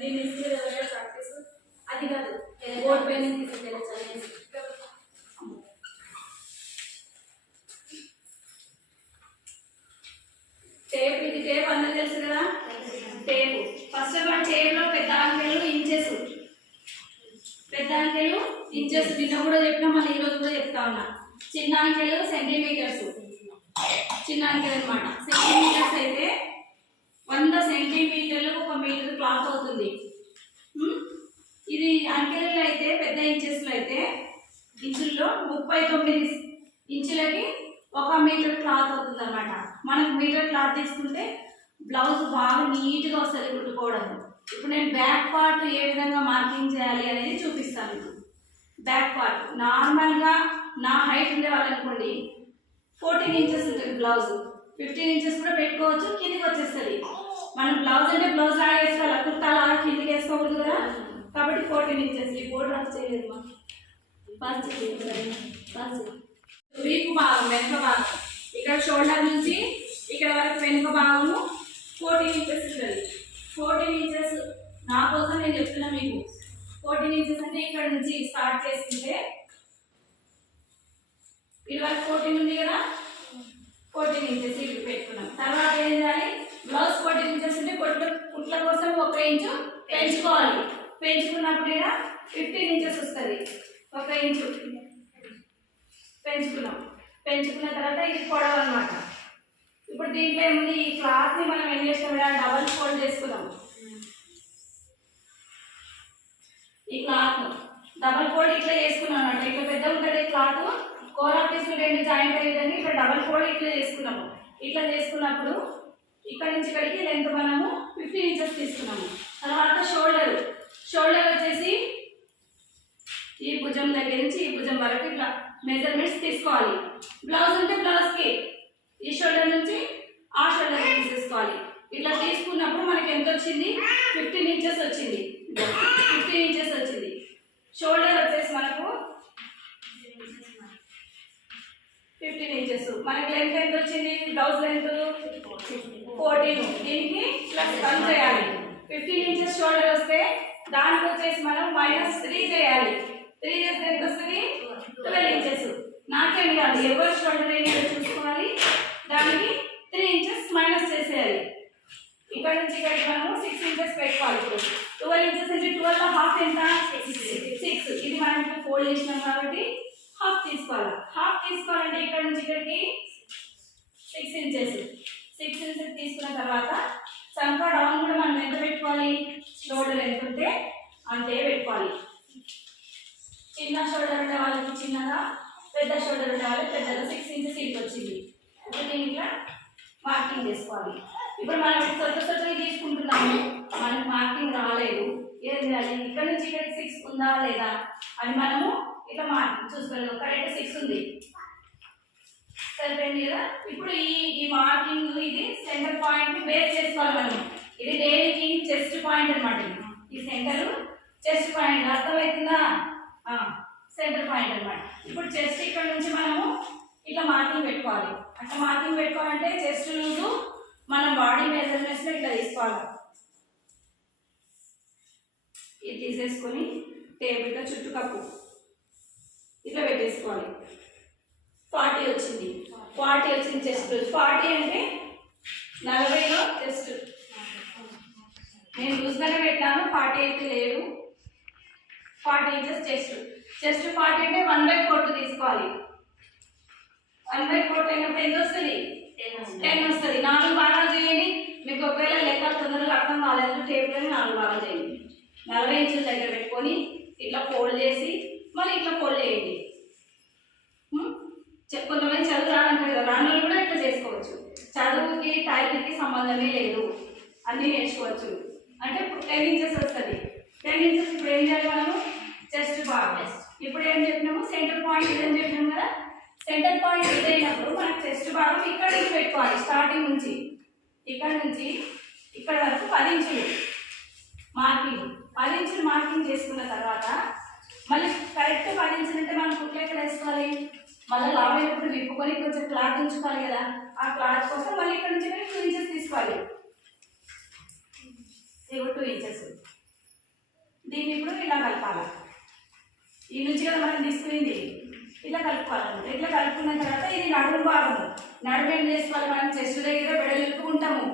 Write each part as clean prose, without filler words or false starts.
నేను ఇస్తే ప్రాక్టీస్ అది కాదు బోర్డు పైన తీసుకెళ్ళి టేప్ ఇది టేప్ అందరూ తెలుసు కదా tape first of all tape లో పెద్ద అంకెలు ఇంచెస్ నిన్న కూడా చెప్పినా మళ్ళీ ఈరోజు కూడా చెప్తా ఉన్నా చిన్న అంకెలు సెంటీమీటర్స్ చిన్న అంకెలు అనమాట సెంటీమీటర్స్ అయితే 100 సెంటీమీటర్లు 1 మీటర్ క్లాత్ అవుతుంది ఇది అంకెలలో అయితే పెద్ద ఇంచెస్లో అయితే ఇంచుల్లో 39 ఇంచులకి 1 మీటర్ క్లాత్ అవుతుంది అనమాట మనకు మీటర్ క్లాత్ తీసుకుంటే బ్లౌజ్ బాగా నీట్గా వస్తుంది కుట్టుకోవడం ఇప్పుడు నేను బ్యాక్ పార్ట్ ఏ విధంగా మార్కింగ్ చేయాలి అనేది చూపిస్తాను బ్యాక్ పార్ట్ నార్మల్గా నా హైట్ ఉండే వాళ్ళనుకోండి 14 ఇంచెస్ ఉంటుంది బ్లౌజ్ 15 ఇంచెస్ కూడా పెట్టుకోవచ్చు కిందికి వచ్చేస్తుంది మనం బ్లౌజ్ అంటే బ్లౌజ్ లాగా వేసుకోవాలి కుర్తా లాగా కిందికి వేసుకోకూడదు కదా కాబట్టి 14 ఇంచెస్ ఈ బోర్డు రఫ్ చేయలేదు మా ఫస్ట్ వీపు భాగం వెనుక భాగం ఇక్కడ షోల్డర్ నుంచి ఇక్కడ వరకు వెనుక భాగము 14 ఇంచెస్ ఉంటుంది 14 ఇంచెస్ నా కోసం నేను చెప్తున్నా మీకు 14 ఇంచెస్ అంటే ఇక్కడ నుంచి స్టార్ట్ చేసుకుంటే ఇది వరకు 14 ఉంది కదా 14 ఇంచెస్ ఇటు పెట్టుకున్నాం తర్వాత ఏం చేయాలి బ్లౌజ్ 14 ఇంచెస్ ఉంటే కుట్ల కోసం 1 ఇంచు పెంచుకోవాలి పెంచుకున్నప్పుడు ఇక్కడ 15 ఇంచెస్ వస్తుంది 1 ఇంచు పెంచుకున్న తర్వాత ఇది పొడవు అనమాట ఇప్పుడు దీంట్లో ఏముంది ఈ క్లాత్ని మనం ఏం చేస్తాం డబల్ ఫోల్డ్ చేసుకున్నాం ఈ క్లాత్ డబల్ ఫోల్డ్ ఇట్లా చేసుకున్నాం అనమాట ఇట్లా పెద్ద ఉంటుంది క్లాత్ కోలా పీసులు 2 జాయింట్ అయ్యేదని ఇట్లా డబల్ ఫోల్డ్ ఇట్లా చేసుకున్నాము ఇట్లా చేసుకున్నప్పుడు ఇక్కడ నుంచి ఇక్కడికి లెంత్ మనము 15 ఇంచెస్ తీసుకున్నాము తర్వాత షోల్డర్ వచ్చేసి ఈ భుజం దగ్గర నుంచి ఈ భుజం వరకు ఇట్లా మెజర్మెంట్స్ తీసుకోవాలి బ్లౌజ్ అంటే బ్లౌజ్కి ఈ షోల్డర్ నుంచి ఆ షోల్డర్ తీసుకోవాలి ఇట్లా తీసుకున్నప్పుడు మనకి ఎంత వచ్చింది 15 ఇంచెస్ వచ్చింది 15 ఇంచెస్ వచ్చింది షోల్డర్ వచ్చేసి మనకు 15 ఇంచెస్ మనకి లెంత్ ఎంత వచ్చింది బ్లౌజ్ లెంత్ 14 దీనికి ప్లస్ 1 చేయాలి 15 ఇంచెస్ షోల్డర్ వస్తే దానికి వచ్చేసి మనం -3 చేయాలి 3 చేస్తే ఎంత వస్తుంది 12 ఇంచెస్ నాకేం కాదు ఎవరి షోల్డర్ ఏరియా చూసుకోవాలి దానికి 3 ఇంచెస్ మైనస్ చేసేయాలి ఇక్కడ నుంచి ఇక్కడికి మనము 6 ఇంచెస్ పెట్టుకోవాలి ఇప్పుడు 12 ఇంచెస్ అంటే 12 లో హాఫ్ ఎంత 6 ఇది మనం ఇట్లా ఫోల్డ్ చేసినాం కాబట్టి హాఫ్ తీసుకోవాలంటే ఇక్కడ నుంచి ఇక్కడికి 6 ఇంచెస్ తీసుకున్న తర్వాత చంకా డౌన్ కూడా మనం ఎంత పెట్టుకోవాలి షోల్డర్ ఎంత ఉంటే అంతే పెట్టుకోవాలి చిన్న షోల్డర్ ఉండే వాళ్ళకి చిన్నగా పెద్ద షోల్డర్ ఉండే వాళ్ళకి పెద్దగా 6 ఇంచెస్ ఇటు వచ్చింది ఇప్పుడు దీన్ని ఇట్లా మార్కింగ్ చేసుకోవాలి ఇప్పుడు మనం సొంతగా తీసుకుంటున్నాము మనకి మార్కింగ్ రాలేదు ఏం చేయాలి ఇక్కడ నుంచి ఇక్కడికి 6 ఉందా లేదా అని మనము ఇట్లా మార్కింగ్ చూసుకోలేదు కరెక్ట్ 6 ఉంది సరిపోయింది కదా ఇప్పుడు ఈ మార్కింగ్ ఇది సెంటర్ పాయింట్ బేస్ చేసుకోవాలి మనం ఇది దేనికి చెస్ట్ పాయింట్ అనమాట ఈ సెంటర్ చెస్ట్ పాయింట్ అర్థమవుతుందా సెంటర్ పాయింట్ అనమాట ఇప్పుడు చెస్ట్ ఇక్కడ నుంచి మనము ఇట్లా మార్కింగ్ పెట్టుకోవాలి అట్లా మార్కింగ్ పెట్టుకోవాలంటే చెస్ట్ లూజు మనం బాడీ మెజర్మెంట్స్లో ఇట్లా తీసుకోవాలి ఇది తీసేసుకొని టేబుల్తో చుట్టుకప్పు ఇట్లా పెట్టేసుకోవాలి 40 వచ్చింది చెస్ట్ 40 అంటే 40లో చెస్ట్ నేను లూజ్గానే పెట్టాను 40 అయితే లేదు 40 ఇంచెస్ చెస్ట్ 40 అంటే 1/4 తీసుకోవాలి 1/4 అయినప్పుడు ఎంత వస్తుంది 10 వస్తుంది 4 భాగాలు చేయండి మీకు ఒకవేళ లెక్క తొందరగా అర్థం కాలేదు టేబుల్ 4 భాగాలు చేయండి 40 ఇంచుల దగ్గర పెట్టుకొని ఇట్లా ఫోల్డ్ చేసి మళ్ళీ ఇట్లా ఫోల్డ్ చేయండి కొంతమంది చదువు రాదంటారు కదా రాని కూడా ఇట్లా చేసుకోవచ్చు చదువుకి టైంకి సంబంధమే లేదు అన్నీ నేర్చుకోవచ్చు అంటే ఇప్పుడు 10 ఇంచెస్ వస్తుంది 10 ఇంచెస్ ఇప్పుడు ఏం చేయాలి మనము చెస్ట్ భాగం ఇప్పుడు ఏం చెప్పినాము సెంటర్ పాయింట్ ఇదని చెప్పినాము కదా సెంటర్ పాయింట్ ఇదైనప్పుడు మనకు చెస్ట్ భాగం ఇక్కడ నుంచి పెట్టుకోవాలి స్టార్టింగ్ నుంచి ఇక్కడ నుంచి ఇక్కడ వరకు 10 ఇంచులు మార్కింగ్ చేసుకున్న తర్వాత మళ్ళీ కరెక్ట్ 10 ఇంచులు అంటే మనం కుట్లు ఎక్కడ వేసుకోవాలి మళ్ళీ లాభైనప్పుడు విప్పుకొని కొంచెం క్లాత్ ఉంచుకోవాలి కదా ఆ క్లాత్ కోసం మళ్ళీ ఇక్కడ నుంచి 2 ఇంచెస్ తీసుకోవాలి ఇగో 2 ఇంచెస్. దీన్ని ఇప్పుడు ఇలా కలపాలి. ఈ నుంచి కదా మనం తీసుకునింది ఇలా కలుపుకోవాలన్నమాట. ఇట్లా కలుపుకున్న తర్వాత ఇది నడుము భాగము. నడుము ఏం చేసుకోవాలి, మనం చెస్ట్ దగ్గర వెడల్పుకుంటాము.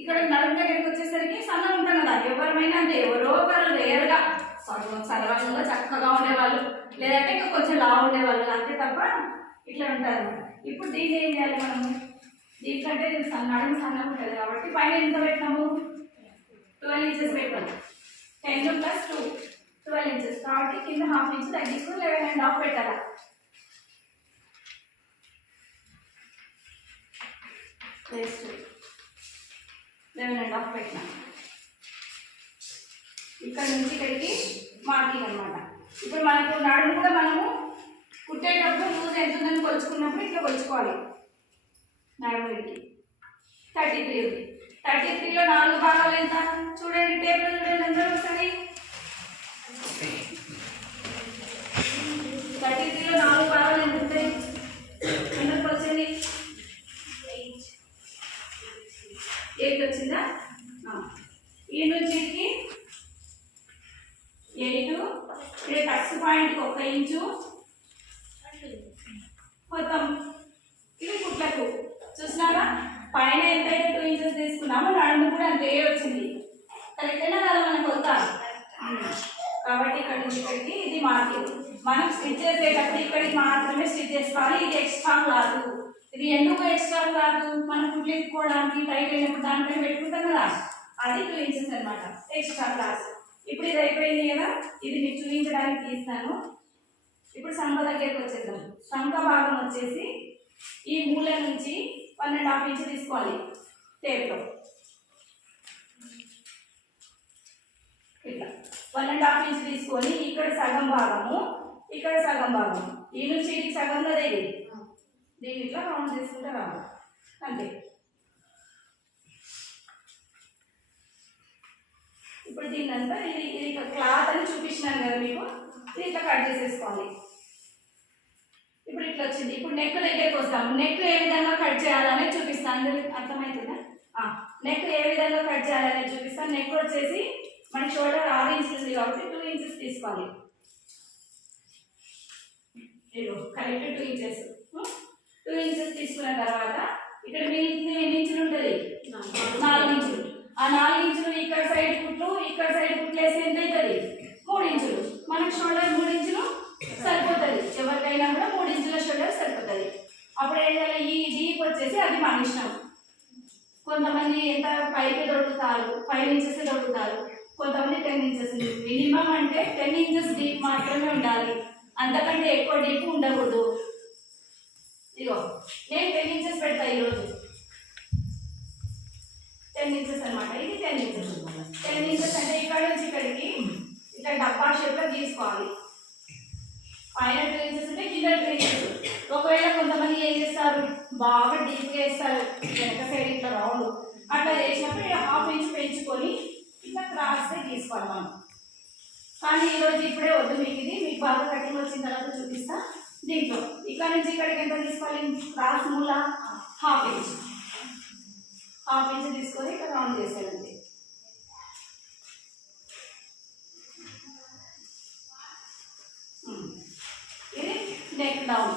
ఇక్కడ నడుము దగ్గరికి వచ్చేసరికి సన్నం ఉంటాం కదా. ఎవరైనా అంటే ఎవరో ఒకరు రేర్గా సర్వంగా చక్కగా ఉండేవాళ్ళు, లేదంటే ఇంకా కొంచెం లావు ఉండేవాళ్ళు, అంతే తప్ప ఇట్లా ఉంటారు. ఇప్పుడు దీన్ని ఏం చేయాలి మనము, దీనికంటే నడుము సన్నం ఉంటుంది కాబట్టి పైన ఎంత పెట్టినాము, 12 ఇంచెస్ పెట్టాము. 10 + 2 12 ఇంచెస్ కాబట్టి కింద ½ ఇంచ్ తగ్గించుకుని 11.5 పెట్టాలి. నెక్స్ట్ 11.5 పెట్టినా. ఇక్కడ నుంచి ఇక్కడికి మార్కింగ్ అనమాట. ఇప్పుడు మనకు నడుము కూడా మనము కుట్టేటప్పుడు లూజ్ ఎంత ఉందని కొలుచుకున్నప్పుడు ఇట్లా కొలుచుకోవాలి. నడుముకి 33 ఉంది. 33లో 4 భాగాలు ఎంత చూడండి, టేబుల్ చూడండి అందరూ ఒకసారి. 33లో 4 భాగాలు ఎంత ఉంటాయి అందరికి వచ్చింది? 8 వచ్చిందా? ఈ నుంచి 8, ఇక్కడ టచ్ పాయింట్కి 1 ఇంచు మొత్తం. ఇది కుట్లకు చూసినారా, పైన ఎంతైతే 2 ఇంచెస్ తీసుకున్నామో నడుము కూడా అంతే వచ్చింది. కరెక్టేనా కదా మనకు కొలత? కాబట్టి ఇక్కడ నుంచి ఇక్కడికి ఇది మార్కింగ్. మనం స్టిచ్ చేసేటప్పుడు ఇక్కడికి మాత్రమే స్టిచ్ చేసుకోవాలి. ఇది ఎక్స్ట్రా క్లాత్. ఇది ఎందుకు ఎక్స్ట్రా క్లాత్, మనం కుట్లు వేసుకోవడానికి టైట్ అయినప్పుడు దానిపైన పెట్టుకుంటాం కదా, అది 2 ఇంచెస్ అనమాట ఎక్స్ట్రా క్లాత్. ఇప్పుడు ఇది అయిపోయింది కదా, ఇది మీకు చూపించడానికి తీస్తాను. ఇప్పుడు సంఖ దగ్గరికి వచ్చేద్దాం. సంఖ భాగం వచ్చేసి ఈ మూల నుంచి 1.5 ఇంచ్ తీసుకోవాలి టేప్లో. ఇట్లా 1.5 ఇంచ్ తీసుకొని ఇక్కడ సగం భాగము, ఇక్కడ సగం భాగం, ఈ నుంచి ఇది సగం కదా, ఇది దీన్ని ఇట్లా రౌండ్ చేసుకుంటే రావాలి అంతే. ఇప్పుడు దీన్ని అంతా ఇది క్లాత్ అని చూపించినాను కదా మీకు, ఇది ఇట్లా కట్ చేసేసుకోవాలి. ఇప్పుడు ఇట్లా వచ్చింది. ఇప్పుడు నెక్ దగ్గరికి వస్తాము. నెక్ ఏ విధంగా కట్ చేయాలనేది చూపిస్తాను. అర్థమవుతుందా? నెక్ ఏ విధంగా కట్ చేయాలనేది చూపిస్తాను. నెక్ వచ్చేసి మన షోల్డర్ 6 ఇంచెస్ ఉంది కాబట్టి 2 ఇంచెస్ తీసుకోవాలి. Correct 2 inches. 2 ఇంచెస్ తీసుకున్న తర్వాత ఇక్కడ మిగిలిన ఎన్ని ఇంచులు ఉంటుంది? 4 ఇంచులు. ఆ 4 ఇంచులు ఇక్కడ సైడ్ కుట్లు, ఇక్కడ సైడ్ కుట్లు వేసి ఎంత అవుతుంది? 3 ఇంచులు. మనకు షోల్డర్ 3 ఇంచులు సరిపోతుంది. ఎవరికైనా కూడా 3 ఇంచుల షోల్డర్ సరిపోతుంది. అప్పుడు ఏం చేయాలి, ఈ డీప్ వచ్చేసి అది మన ఇష్టం. కొంతమంది ఎంత పైకి దొరుకుతారు, 5 ఇంచెస్ దొరుకుతారు, కొంతమంది 10 ఇంచెస్. మినిమం అంటే 10 ఇంచెస్ డీప్ మాత్రమే ఉండాలి, అంతకంటే ఎక్కువ డీప్ ఉండకూడదు. ఇగో నేను 10 ఇంచెస్ పెడతా ఈరోజు. 10 ఇంచెస్ అనమాట. ఇది 10 ఇంచెస్. 10 ఇంచెస్ అంటే ఇక్కడ నుంచి ఇక్కడికి ఇట్లా డబ్బా షేప్లో తీసుకోవాలి. పైన 2 ఇంచెస్ ఉంటే కింద 2 ఇంచెస్. ఒకవేళ కొంతమంది ఏం చేస్తారు, బాగా డీప్గా వేస్తారు, వెనక సైడ్ ఇట్లా రౌండ్ అట్లా చేసినప్పుడు 1/2 ఇంచ్ పెంచుకొని ఇట్లా క్రాస్ తీసుకోవాలి మనం. కానీ ఈరోజు ఇప్పుడే వద్దు మీకు, ఇది మీకు బాగా కటింగ్ వచ్చిన తర్వాత చూపిస్తా. దీంట్లో ఇక్కడ నుంచి ఇక్కడికి ఎంత తీసుకోవాలి, క్రాస్ మూల 1/2 ఇంచ్. 1/2 ఇంచ్ తీసుకొని ఇక్కడ రౌండ్ చేసేయండి. ఇది నెక్ డౌన్.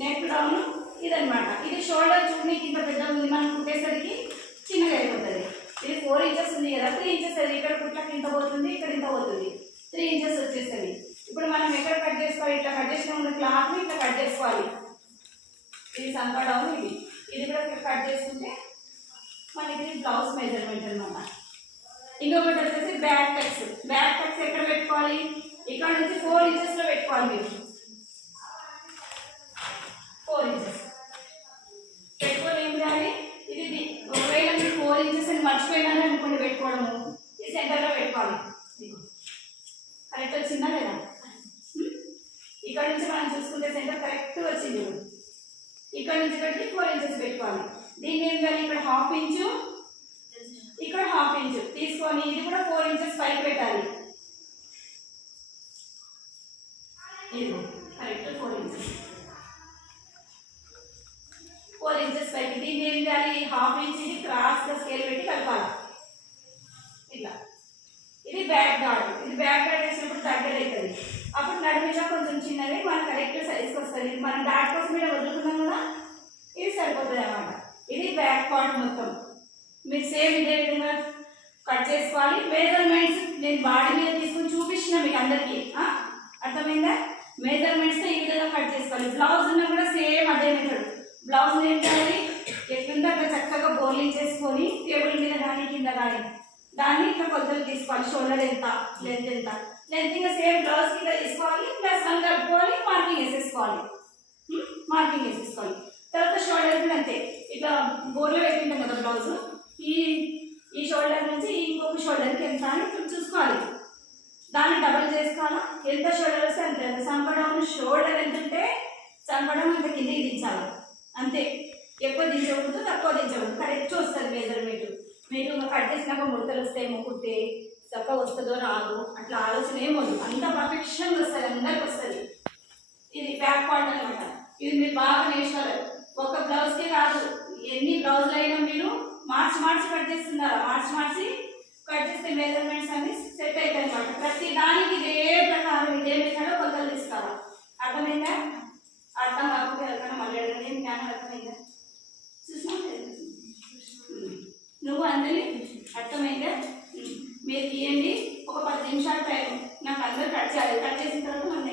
నెక్ డౌన్ ఇదనమాట. ఇది షోల్డర్ చూడడానికి ఇంత పెద్ద ఉంది, మనం కుట్టేసరికి చిన్నగా అయిపోతుంది. ఇది 4 ఇంచెస్ ఉంది కదా, 3 ఇంచెస్ అది ఇక్కడ కుట్లకి ఇంత పోతుంది, ఇక్కడ ఇంత పోతుంది, 3 ఇంచెస్ వచ్చేస్తుంది. ఇప్పుడు మనం ఎక్కడ కట్ చేసుకోవాలి, ఇట్లా కట్ చేసిన ఉన్న క్లాత్ని ఇట్లా కట్ చేసుకోవాలి. ఇది సంఖ డౌన్. ఇది కూడా కట్ చేసుకుంటే మనకి బ్లౌజ్ మెజర్మెంట్ అనమాట. ఇంకొకటి వచ్చేసి బ్యాక్ టక్స్. బ్యాక్ టక్స్ ఎక్కడ పెట్టుకోవాలి, ఇక్కడ నుంచి 4 ఇంచెస్లో పెట్టుకోవాలి. మీరు 4 ఇంచెస్ పెట్టుకొని ఏం చేయాలి, ఇది ఒకవేళ మీరు 4 ఇంచెస్ అని మర్చిపోయినారని అనుకోండి పెట్టుకోవడము, ఈ సెంటర్లో పెట్టుకోవాలి. కరెక్ట్ వచ్చిందా లేదా? ఇక్కడ నుంచి మనం చూసుకుంటే సెంటర్ కరెక్ట్ వచ్చింది. ఇక్కడ నుంచి ఇక్కడికి 4 ఇంచెస్ పెట్టుకోవాలి. దీన్ని ఏం చేయాలి, ఇక్కడ 1/2 ఇంచు, ఇక్కడ 1/2 ఇంచు తీసుకొని ఇది కూడా 4 ఇంచెస్ పైకి పెట్టాలి. ఇది కరెక్ట్ 4 ఇంచెస్. 4 ఇంచెస్ పైకి దీన్ని ఏం చేయాలి, 1/2 ఇంచ్ ఇది క్రాస్గా స్కేల్ పెట్టి కలపాలి. మీద కొంచెం చిన్నది మన కరెక్ట్ సైజ్కి వస్తుంది. మనం బ్యాక్ కోసం మీద వదులుకున్నాం కదా, ఇది సరిపోతుంది అన్నమాట. ఇది బ్యాక్ పార్ట్ మొత్తం. మీరు సేమ్ ఇదే విధంగా కట్ చేసుకోవాలి. మెజర్మెంట్స్ నేను బాడీ మీద తీసుకుని చూపించిన మీకు అందరికీ, అర్థమైందా? మెజర్మెంట్స్ ఈ విధంగా కట్ చేసుకోవాలి. బ్లౌజ్ ఉన్నా కూడా సేమ్ అదే మెథడ్. బ్లౌజ్ ఏం చేయాలి, ఎట్లుందో అట్లా చక్కగా బోర్లింగ్ చేసుకొని టేబుల్ మీద కానీ కింద కానీ దాన్ని ఇట్లా కొలతలు తీసుకోవాలి. షోల్డర్ ఎంత, లెంత్ ఎంత, లెంత్ ఇంకా సేమ్ బ్లౌజ్ కింద తీసుకోవాలి. ప్లస్ వన్ కలుపుకోవాలి, మార్కింగ్ వేసేసుకోవాలి. మార్కింగ్ వేసేసుకోవాలి. తర్వాత షోల్డర్ కూడా అంతే, ఇట్లా బోర్లో పెట్టింటాం కదా బ్లౌజ్, ఈ షోల్డర్ నుంచి ఇంకొక షోల్డర్కి ఎంత అని చూసుకోవాలి. దాన్ని డబుల్ చేసుకోవాలా. ఎంత షోల్డర్ వస్తే అంతే. సంపడం షోల్డర్ ఎంత ఉంటే సంపడం అంత కిందకి దించాలి అంతే. ఎక్కువ దించకూడదు, తక్కువ దించకూడదు. కరెక్ట్ వస్తుంది మెజర్మెంట్. మీరు కట్ చేసినాక ముడతలు వస్తాయేమో, కుట్టే చక్కగా వస్తుందో రాదు అట్లా ఆలోచన ఏమోదు. అంత పర్ఫెక్షన్ వస్తుంది, అందరికి వస్తుంది. ఇది బ్యాక్ పార్ట్ అనమాట. ఇది మీరు బాగా నేర్చుకోవాలి. ఒక బ్లౌజ్కే కాదు, ఎన్ని బ్లౌజులు అయినా మీరు మార్చి కట్ చేస్తున్నారా, మార్చి కట్ చేస్తే మెజర్మెంట్స్ అన్ని సెట్ అవుతాయి అనమాట. ప్రతి దానికి ఇదే ప్రకారం ఇదే మెథడ్ కొలతలు తీసుకోవాలి. అర్థమైందా? అర్థం కాకపోతే ఎవరికైనా మళ్ళీ అడగండి. ఏం జ్ఞానం అర్థమైందా? చూసినా నువ్వు అందరి అర్థమైందా? మీరు తీయండి, ఒక 10 నిమిషాలు టైం నాకు అందరూ కట్ చేయాలి. కట్ చేసిన తర్వాత మనం